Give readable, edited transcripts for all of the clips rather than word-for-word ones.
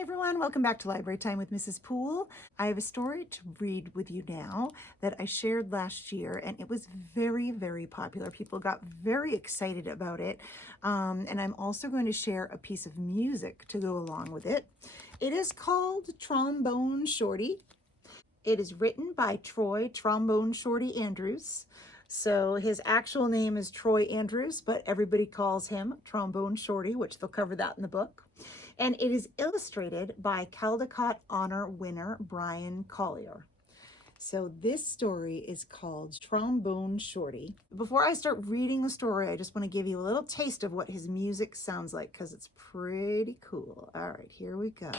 Hi everyone, welcome back to Library Time with Mrs. Poole. I have a story to read with you now that I shared last year, and it was very, very popular. People got very excited about it. And I'm also going to share a piece of music to go along with it. It is called Trombone Shorty. It is written by Trombone Shorty Andrews. So his actual name is Troy Andrews, but everybody calls him Trombone Shorty, which they'll cover that in the book. And it is illustrated by Caldecott Honor winner Bryan Collier. So this story is called Trombone Shorty. Before I start reading the story, I just want to give you a little taste of what his music sounds like because it's pretty cool. All right, here we go.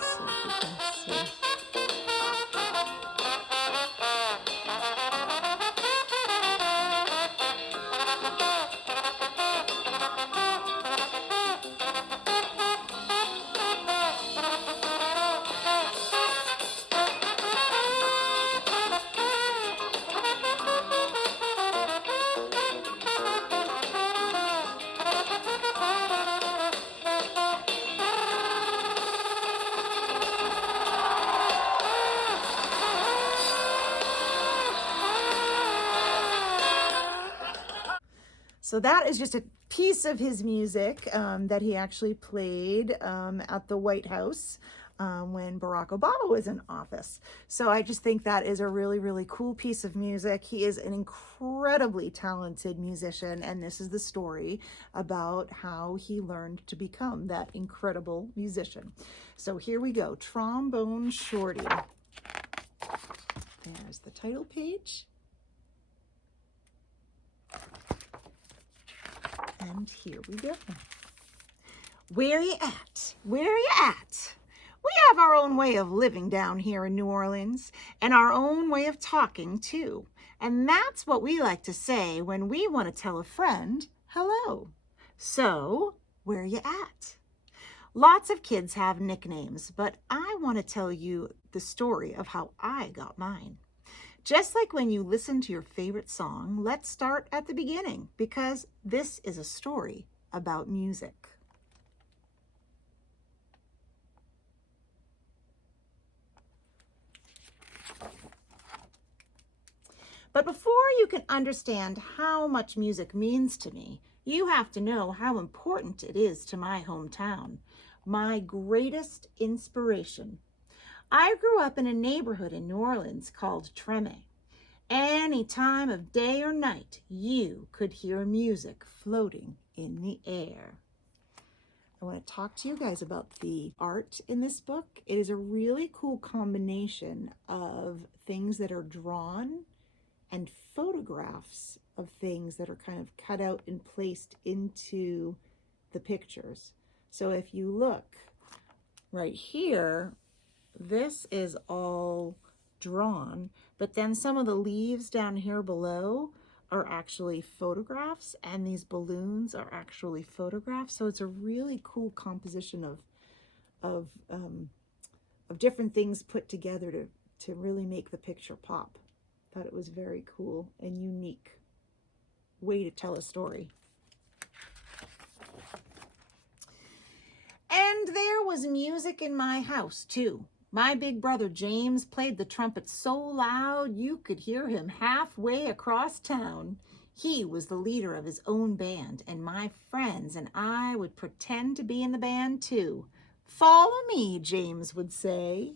So if you can see. So that is just a piece of his music that he actually played at the White House when Barack Obama was in office. So I just think that is a really, really cool piece of music. He is an incredibly talented musician, and this is the story about how he learned to become that incredible musician. So here we go, Trombone Shorty. There's the title page. And here we go. Where you at? Where you at? We have our own way of living down here in New Orleans, and our own way of talking too. And that's what we like to say when we want to tell a friend hello. So, where you at? Lots of kids have nicknames, but I want to tell you the story of how I got mine. Just like when you listen to your favorite song, let's start at the beginning because this is a story about music. But before you can understand how much music means to me, you have to know how important it is to my hometown, my greatest inspiration. I grew up in a neighborhood in New Orleans called Treme. Any time of day or night, you could hear music floating in the air. I want to talk to you guys about the art in this book. It is a really cool combination of things that are drawn and photographs of things that are kind of cut out and placed into the pictures. So if you look right here, this is all drawn, but then some of the leaves down here below are actually photographs, and these balloons are actually photographs. So it's a really cool composition of different things put together to really make the picture pop. Thought it was very cool and unique way to tell a story. And there was music in my house too. My big brother James played the trumpet so loud you could hear him halfway across town. He was the leader of his own band, and my friends and I would pretend to be in the band too. "Follow me," James would say.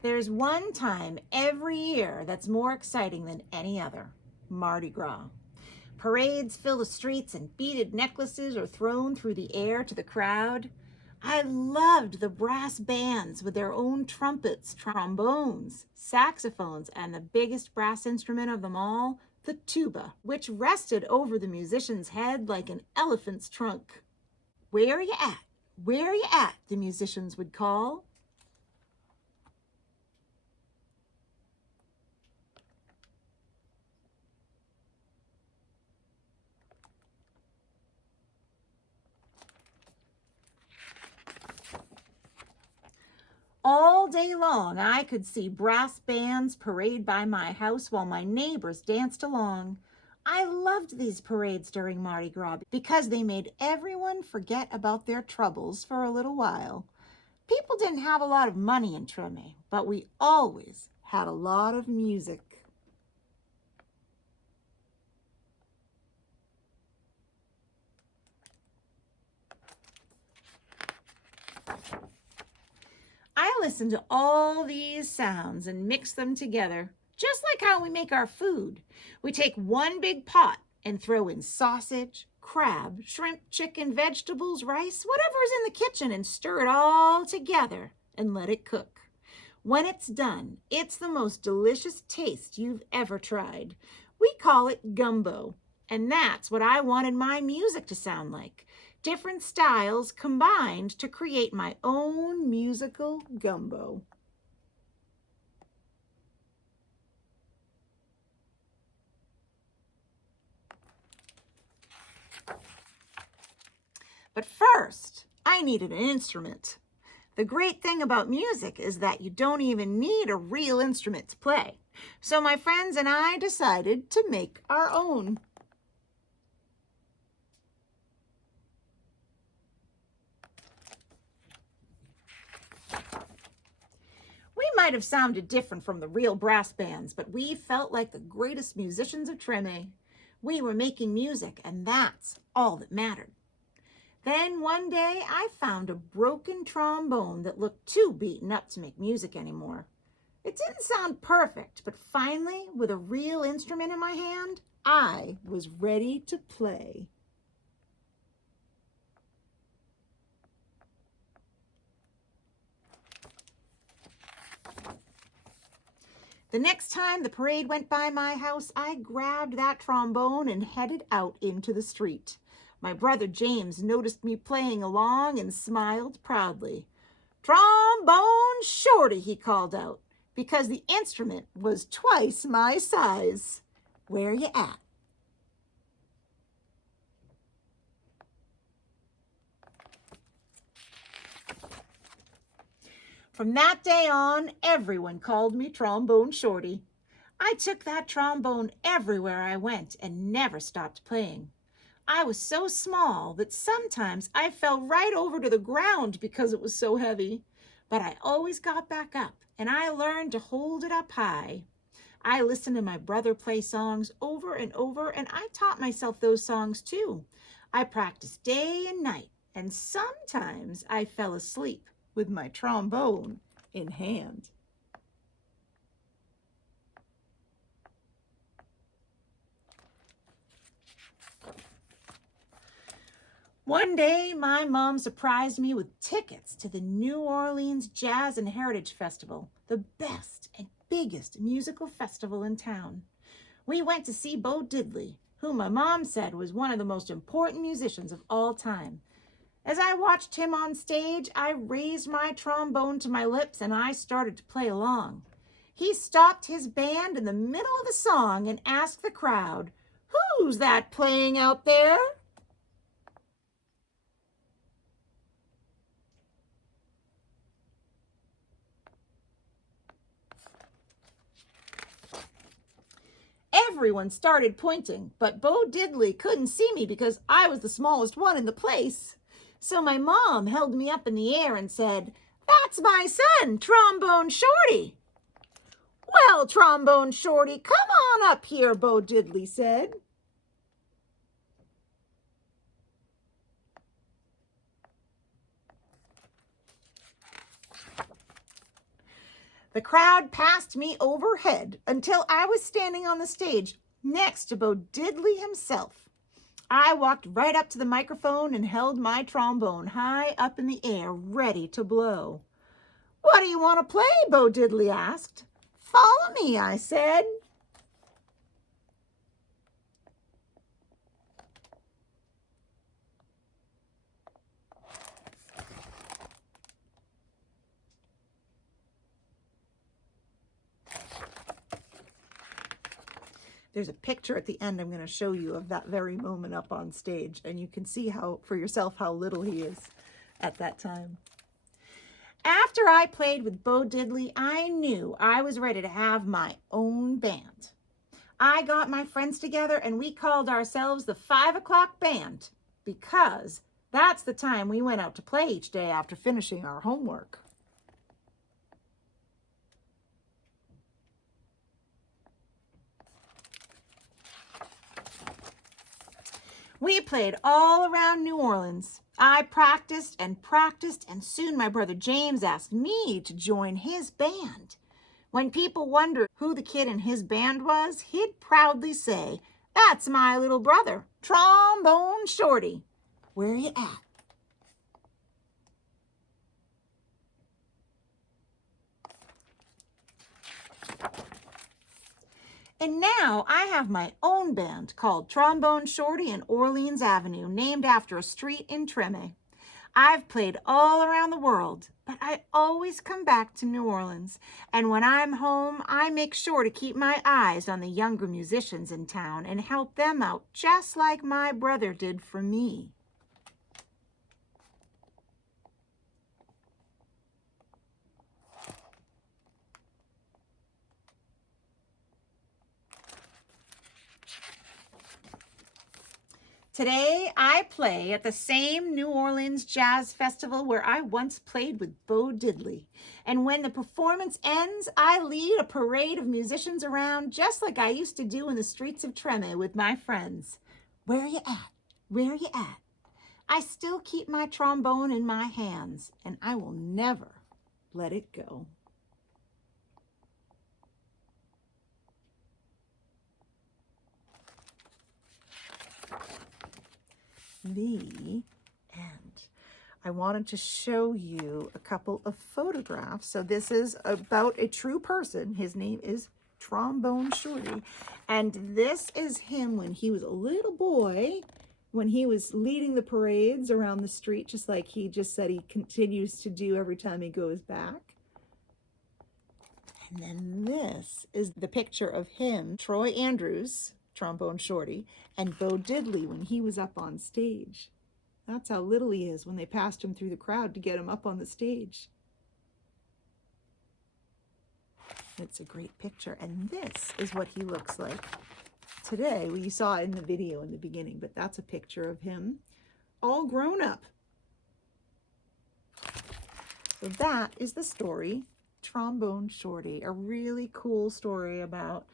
There's one time every year that's more exciting than any other: Mardi Gras. Parades fill the streets and beaded necklaces are thrown through the air to the crowd. I loved the brass bands with their own trumpets, trombones, saxophones, and the biggest brass instrument of them all, the tuba, which rested over the musician's head like an elephant's trunk. "Where you at? Where you at?" the musicians would call. All day long, I could see brass bands parade by my house while my neighbors danced along. I loved these parades during Mardi Gras because they made everyone forget about their troubles for a little while. People didn't have a lot of money in Treme, but we always had a lot of music. I listen to all these sounds and mix them together, just like how we make our food. We take one big pot and throw in sausage, crab, shrimp, chicken, vegetables, rice, whatever is in the kitchen, and stir it all together and let it cook. When it's done, it's the most delicious taste you've ever tried. We call it gumbo, and that's what I wanted my music to sound like. Different styles combined to create my own musical gumbo. But first, I needed an instrument. The great thing about music is that you don't even need a real instrument to play. So my friends and I decided to make our own. We might have sounded different from the real brass bands, but we felt like the greatest musicians of Treme. We were making music, and that's all that mattered. Then one day I found a broken trombone that looked too beaten up to make music anymore. It didn't sound perfect, but finally, with a real instrument in my hand, I was ready to play. The next time the parade went by my house, I grabbed that trombone and headed out into the street. My brother James noticed me playing along and smiled proudly. "Trombone Shorty," he called out, because the instrument was twice my size. Where you at? From that day on, everyone called me Trombone Shorty. I took that trombone everywhere I went and never stopped playing. I was so small that sometimes I fell right over to the ground because it was so heavy. But I always got back up, and I learned to hold it up high. I listened to my brother play songs over and over, and I taught myself those songs too. I practiced day and night, and sometimes I fell asleep with my trombone in hand. One day, my mom surprised me with tickets to the New Orleans Jazz and Heritage Festival, the best and biggest musical festival in town. We went to see Bo Diddley, who my mom said was one of the most important musicians of all time. As I watched him on stage, I raised my trombone to my lips and I started to play along. He stopped his band in the middle of the song and asked the crowd, "Who's that playing out there?" Everyone started pointing, but Bo Diddley couldn't see me because I was the smallest one in the place. So my mom held me up in the air and said, "That's my son, Trombone Shorty." "Well, Trombone Shorty, come on up here," Bo Diddley said. The crowd passed me overhead until I was standing on the stage next to Bo Diddley himself. I walked right up to the microphone and held my trombone high up in the air, ready to blow. "What do you want to play?" Bo Diddley asked. "Follow me," I said. There's a picture at the end I'm going to show you of that very moment up on stage, and you can see how for yourself how little he is at that time. After I played with Bo Diddley, I knew I was ready to have my own band. I got my friends together and we called ourselves the 5 o'clock band because that's the time we went out to play each day after finishing our homework. We played all around New Orleans. I practiced and practiced, and soon my brother James asked me to join his band. When people wondered who the kid in his band was, he'd proudly say, "That's my little brother, Trombone Shorty. Where you at?" And now I have my own band called Trombone Shorty in Orleans Avenue, named after a street in Treme. I've played all around the world, but I always come back to New Orleans. And when I'm home, I make sure to keep my eyes on the younger musicians in town and help them out just like my brother did for me. Today, I play at the same New Orleans Jazz Festival where I once played with Bo Diddley. And when the performance ends, I lead a parade of musicians around just like I used to do in the streets of Treme with my friends. Where you at? Where you at? I still keep my trombone in my hands, and I will never let it go. The end. I wanted to show you a couple of photographs. So this is about a true person. His name is Trombone Shorty. And this is him when he was a little boy, when he was leading the parades around the street, just like he just said he continues to do every time he goes back. And then this is the picture of him, Troy Andrews, Trombone Shorty, and Bo Diddley when he was up on stage. That's how little he is when they passed him through the crowd to get him up on the stage. It's a great picture, and this is what he looks like today. Well, you saw it in the video in the beginning, but that's a picture of him all grown up. So that is the story, Trombone Shorty, a really cool story about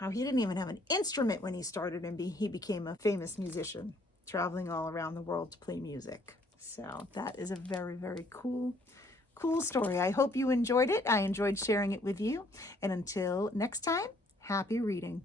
how he didn't even have an instrument when he started and he became a famous musician, traveling all around the world to play music. So that is a very, very cool story. I hope you enjoyed it. I enjoyed sharing it with you. And until next time, happy reading.